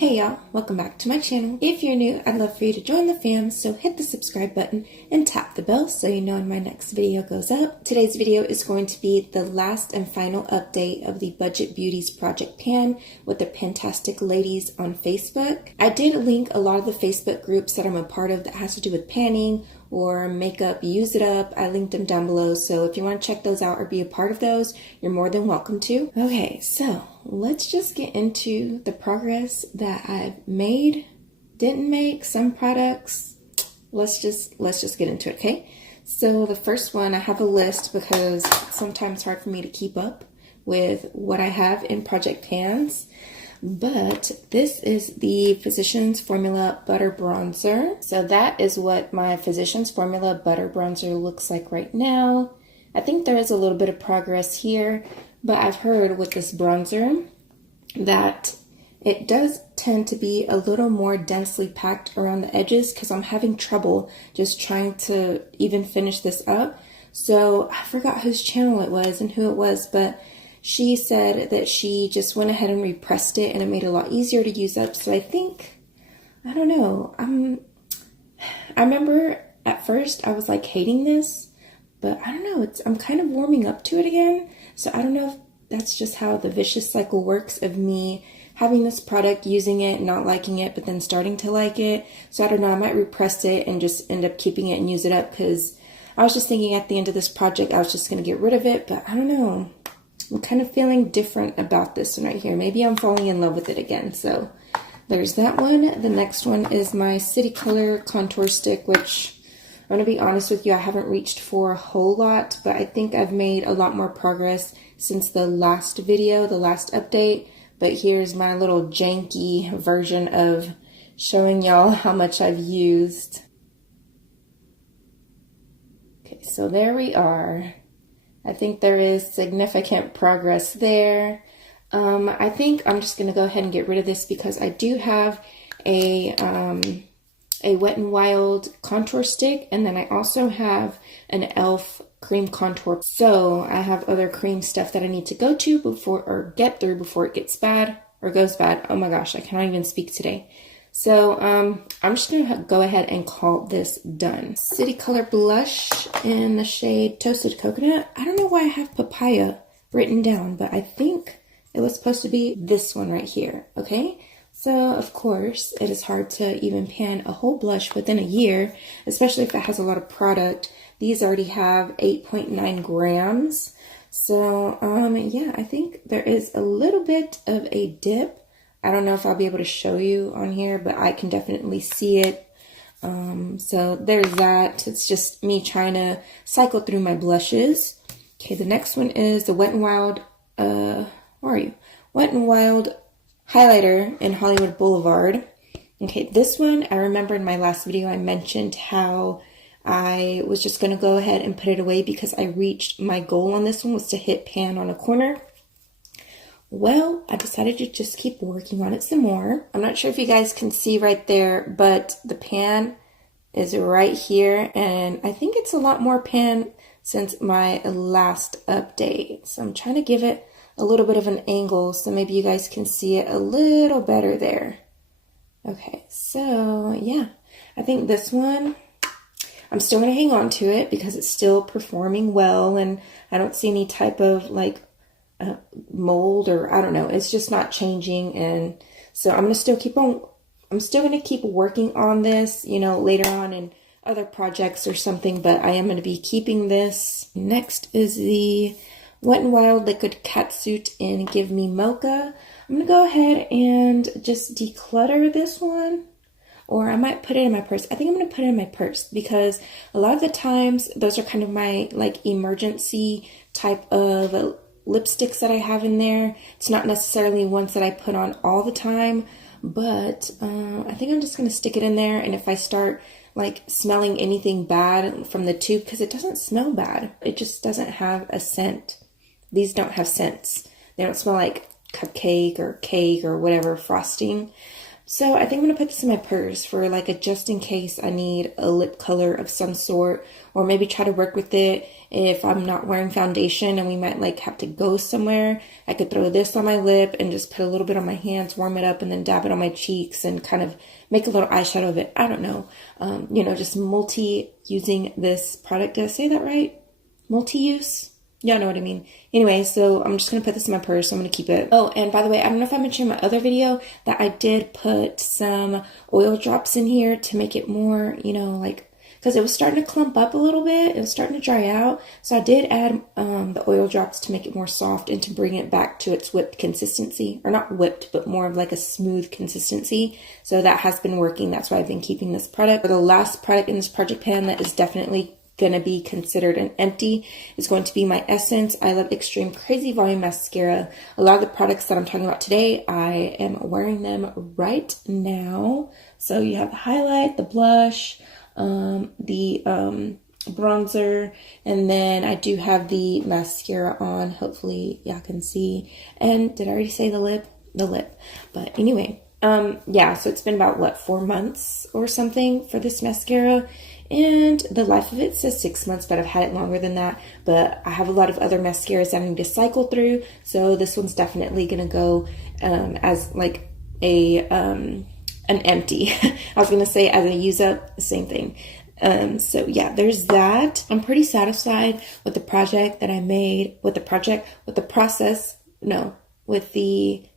Hey y'all, welcome back to my channel. If you're new, I'd love for you to join the fam, so hit the subscribe button and tap the bell so you know when my next video goes up. Today's video is going to be the last and final update of the Budget Beauties Project Pan with the Pantastic ladies on Facebook. I did link a lot of the Facebook groups that I'm a part of that has to do with panning or makeup, use it up. I linked them down below, so if you want to check those out or be a part of those, you're more than welcome to. Okay, so let's just get into the progress that I've made, didn't make, some products. Let's just get into it, okay? So the first one, I have a list because it's sometimes hard for me to keep up with what I have in project pans. But this is the Physicians Formula Butter Bronzer. So that is what my Physicians Formula Butter Bronzer looks like right now. I think there is a little bit of progress here, but I've heard with this bronzer that it does tend to be a little more densely packed around the edges because I'm having trouble just trying to even finish this up. So I forgot whose channel it was and who it was, but she said that she just went ahead and repressed it and it made it a lot easier to use up. So I think, I don't know, I remember at first I was like hating this, but I don't know, I'm kind of warming up to it again. So I don't know if that's just how the vicious cycle works of me having this product, using it, not liking it, but then starting to like it. So I don't know, I might repress it and just end up keeping it and use it up because I was just thinking at the end of this project I was just going to get rid of it, but I don't know. I'm kind of feeling different about this one right here. Maybe I'm falling in love with it again. So there's that one. The next one is my City Color Contour Stick, which I'm going to be honest with you, I haven't reached for a whole lot, but I think I've made a lot more progress since the last video, the last update. But here's my little janky version of showing y'all how much I've used. Okay, so there we are. I think there is significant progress there. I think I'm just going to go ahead and get rid of this because I do have a Wet n Wild contour stick, and then I also have an e.l.f. cream contour. So I have other cream stuff that I need to go to before, or get through before it gets bad or goes bad. Oh my gosh, I cannot even speak today. So I'm just going to go ahead and call this done. City Color Blush in the shade Toasted Coconut. I don't know why I have papaya written down, but I think it was supposed to be this one right here, okay? So, of course, it is hard to even pan a whole blush within a year, especially if it has a lot of product. These already have 8.9 grams. So, yeah, I think there is a little bit of a dip. I don't know if I'll be able to show you on here, but I can definitely see it. So there's that. It's just me trying to cycle through my blushes. Okay, the next one is the Wet n Wild, where are you? Wet n Wild highlighter in Hollywood Boulevard. Okay, this one, I remember in my last video I mentioned how I was just going to go ahead and put it away because I reached my goal on this one was to hit pan on a corner. Well, I decided to just keep working on it some more. I'm not sure if you guys can see right there, but the pan is right here, and I think it's a lot more pan since my last update. So I'm trying to give it a little bit of an angle so maybe you guys can see it a little better there. Okay, so yeah, I think this one, I'm still going to hang on to it because it's still performing well, and I don't see any type of like mold or I don't know, it's just not changing. And so I'm going to still keep on, I'm still going to keep working on this, you know, later on in other projects or something, but I am going to be keeping this. Next is the Wet n Wild Liquid Catsuit in Give Me Mocha. I'm going to go ahead and just declutter this one, or I might put it in my purse. I think I'm going to put it in my purse because a lot of the times those are kind of my like emergency type of lipsticks that I have in there. It's not necessarily ones that I put on all the time, but I think I'm just going to stick it in there. And if I start like smelling anything bad from the tube, because it doesn't smell bad, it just doesn't have a scent. These don't have scents. They don't smell like cupcake or cake or whatever frosting. So I think I'm going to put this in my purse for like a just in case I need a lip color of some sort, or maybe try to work with it if I'm not wearing foundation and we might like have to go somewhere. I could throw this on my lip and just put a little bit on my hands, warm it up, and then dab it on my cheeks and kind of make a little eyeshadow of it. I don't know. You know, just multi-using this product. Did I say that right? Multi-use? Y'all know what I mean. Anyway, so I'm just going to put this in my purse. So I'm going to keep it. Oh, and by the way, I don't know if I mentioned in my other video that I did put some oil drops in here to make it more, you know, like, because it was starting to clump up a little bit. It was starting to dry out. So I did add the oil drops to make it more soft and to bring it back to its whipped consistency. Or not whipped, but more of like a smooth consistency. So that has been working. That's why I've been keeping this product. For the last product in this project pan that is definitely going to be considered an empty is going to be my Essence I Love Extreme Crazy Volume Mascara. A lot of the products that I'm talking about today, I am wearing them right now. So you have the highlight, the blush, the bronzer, and then I do have the mascara on. Hopefully y'all can see. And did I already say the lip? The lip. But anyway, yeah, so it's been about what, 4 months or something for this mascara. And the life of it says 6 months, but I've had it longer than that. But I have a lot of other mascaras that I need to cycle through. So this one's definitely going to go as like a an empty. I was going to say as a use up, the same thing. So yeah, there's that. I'm pretty satisfied with the project that I made, with the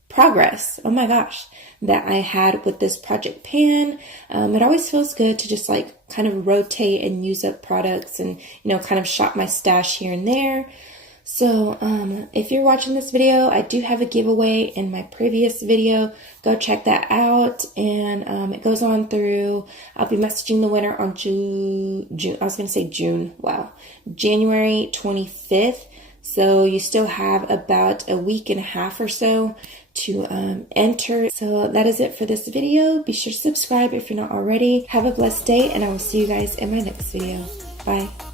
progress, oh my gosh, that I had with this project pan. It always feels good to just like kind of rotate and use up products and, you know, kind of shop my stash here and there. So if you're watching this video, I do have a giveaway in my previous video. Go check that out. And it goes on through, I'll be messaging the winner on January 25th. So you still have about a week and a half or so to enter. So that is it for this video. Be sure to subscribe if you're not already. Have a blessed day, and I will see you guys in my next video. Bye.